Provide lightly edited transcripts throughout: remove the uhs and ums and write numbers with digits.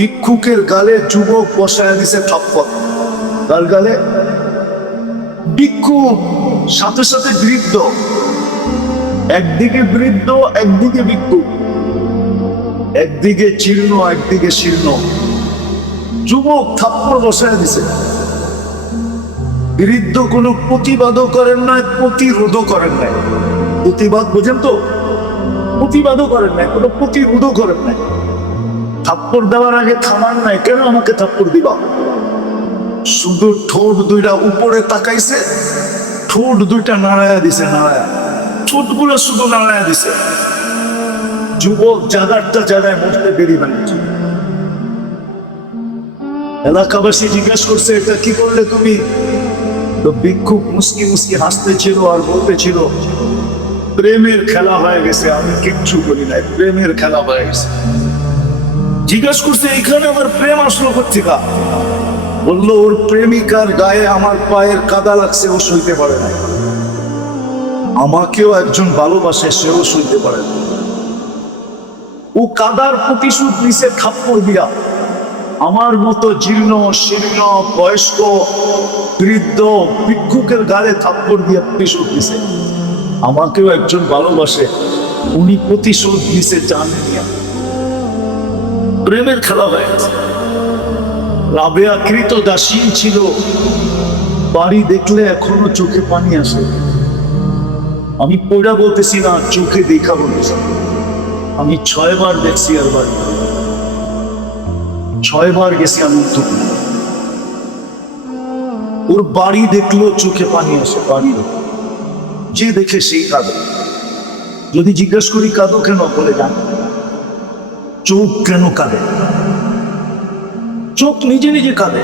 ভিক্ষুকের গালে যুবক বসায় দিছে থাপ্পড়। তার গালে ভিক্ষুক, সাথে সাথে বৃদ্ধ, একদিকে বৃদ্ধ একদিকে ভিক্ষুক, একদিকে জীর্ণ একদিকে শীর্ণ। যুবক থাপ্পড় বসায় দিছে। বৃদ্ধ কোনো প্রতিবাদও করেন নাই, প্রতিরোধও করেন নাই। প্রতিবাদ বোঝেন তো? প্রতিবাদও করেন নাই, কোনো প্রতিরোধও করেন নাই। থাপ্পড় দেওয়ার আগে থামান নাই, কেন আমাকে থাপ্পড় দিবা? শুধু ঠোঁট দুইটা উপরে তাকাইছে, ঠোঁট দুইটা নাড়ায়া দিছে, নাড়ায়া ঠোঁট গুলো শুধু নাড়ায়া দিছে। যুবক জাগারটা জায়গায় মরতে দেরি বানিয়েছে। এলাকাবাসী জিজ্ঞাসা করছে, এটা কি করলে তুমি? তো ভিক্ষুক মুস্কি মুস্কি হাসতেছিল আর বলতেছিল, প্রেমের খেলা হয়ে গেছে, আমি কিচ্ছু করি নাই, প্রেমের খেলা হয়ে গেছে। জিজ্ঞাসা করছে, এখানে আমার প্রেম আসলো কোথেকে? বললো, ওর প্রেমিকার গায়ে আমার পায়ের কাদা লাগছে, ও সইতে পারে না। আমাকেও একজন ভালোবাসে, সেও সইতে পারে না। ও কাদার প্রতিশোধ নিছে থাপ্পড় দিয়া। আমার মতো জীর্ণ শীর্ণ বয়স্ক বৃদ্ধ ভিক্ষুকের গালে থাপ্পড় দিয়ে প্রতিশোধ দিছে। আমাকেও একজন ভালোবাসে, উনি প্রতিশোধ দিছে জান নিয়া। প্রেমের খেলা হয়ে গেছে। রাবেয়া কৃত দাসী ছিল, বাড়ি দেখলে এখনো চোখে পানি আসে। আমি পড়া বলতেছি না, চোখে দেখা বলতেছি। আমি 6 বার দেখছি আর বাড়ি, 6 বার গেছি আমি। ওর বাড়ি দেখলো চোখে পানি আসে, বাড়ি যে দেখে সেই কাঁদে। যদি জিজ্ঞেস করি কাঁদো কেন, বলে জান চোখ কেন কাঁদে, চোখ নিজে নিজে কাঁদে।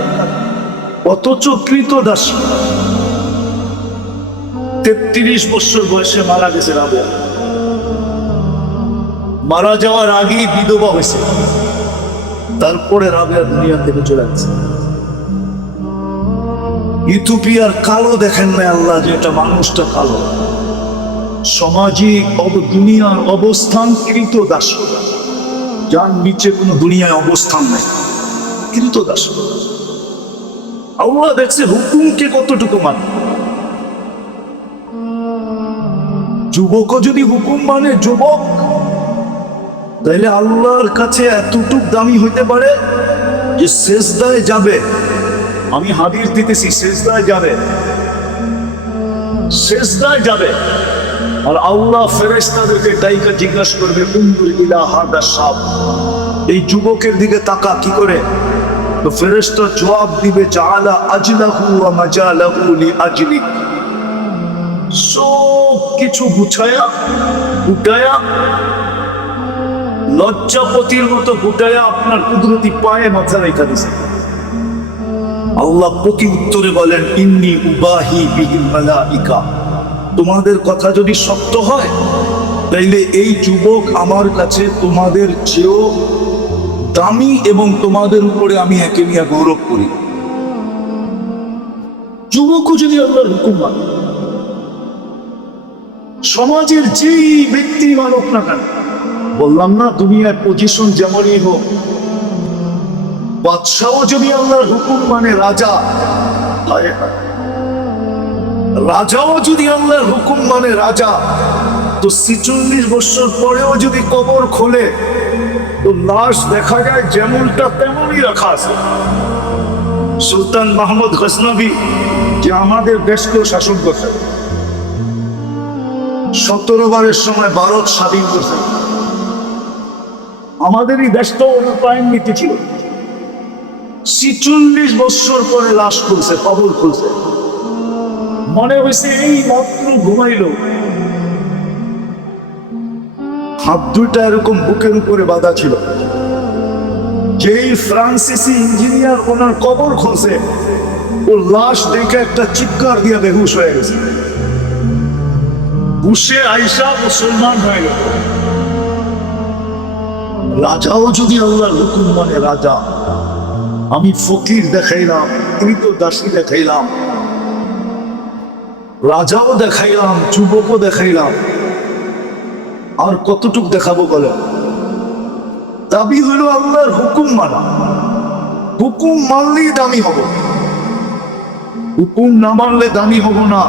অথচ কৃতদাসী 33 বছর বয়সে মারা গেছে রাবেয়া। মারা যাওয়ার আগেই বিধবা হয়েছে। তারপরে রাবেয়া দুনিয়া থেকে চলে গেছে। ইথিওপিয়ার কালো দেখেন না আল্লাহ, যেটা মানুষটা কালো। সামাজিক দুনিয়ার অবস্থান কৃতদাসী, যার নিচে কোনো দুনিয়ায় অবস্থান নেই, কৃতদাসী। আল্লাহ দেখছে হুকুমকে কতটুকু মানে। যুবকও যদি হুকুম মানে যুবক, তাহলে আল্লাহর কাছে এতটুক দামি হইতে পারে যে সেজদায় যাবে। আমি হাদিস দিতেছি, সেজদায় যাবে, সেজদায় যাবে। আর আল্লাহ ফেরেশতাদেরকে ডাইকা জিজ্ঞাসা করবে, উনজুর ইলা হাদা শাব, এই যুবকের দিকে তাকা কি করে? তো ফেরেশতা জবাব দিবে, জাআলা আজলাহু ওয়া মাজালাহু লিআজলি। সব কিছু গুছায়া গুটায়া, লজ্জাপতির মতো গুটায়া আপনার কুদরতি পায়ে মাথা রেখা দিছে। আল্লাহ প্রতি উত্তরে বলেন, ইন্নী উবাহি বিহিল মালাইকা, তোমাদের কথা যদি সত্য হয় তাইলে এই যুবক আমার কাছে তোমাদের চেয়েও দামি, এবং তোমাদের উপরে আমি একে নিয়ে গৌরব করি। যুবকও যদি আল্লাহর হুকুম মানে, সমাজের যেই ব্যক্তি মানুক না কেন, বললাম না দুনিয়ার পজিশন যেমনই হোক, বাদশাও যদি আল্লাহর হুকুম মানে, রাজা, রাজাও যদি আল্লাহর হুকুম মানে রাজা, তো 46 বছর পরেও যদি কবর খোলে তো লাশ দেখা যায় যেমনটা তেমনই রাখা আছে। সুলতান মাহমুদ গজনবী, যে আমাদের দেশকেও শাসন করতেন, 17 বারের সময় ভারত স্বাধীন করছে। আমাদের এই দেশটাও অনুপায়ন নীতি ছিল। 46 বছর পরে লাশ খুলছে, কবর খুলছে। মনে হয়েছে এই মাত্র ঘুমাইলো। হাত দুইটা এরকম বুকের উপরে বাঁধা ছিল। যেই ফ্রান্সিসি ইঞ্জিনিয়ার ওনার কবর খুলছে, ও লাশ দেখে একটা চিৎকার দিয়ে বেহুশ হয়ে গেছে। হুশে আইসা মুসলমান হয়ে গেল। রাজাও যদি আল্লাহর হুকুম মানে রাজা, আমি ফকির দেখাইলাম, কৃতদাসী দেখাইলাম, রাজাও দেখাইলাম, যুবকও দেখাইলাম, আর কতটুক দেখাবো বলে? দাবি হলো আল্লাহর হুকুম মানা। হুকুম মানলেই দামি হব, হুকুম না মানলে দামি হব না।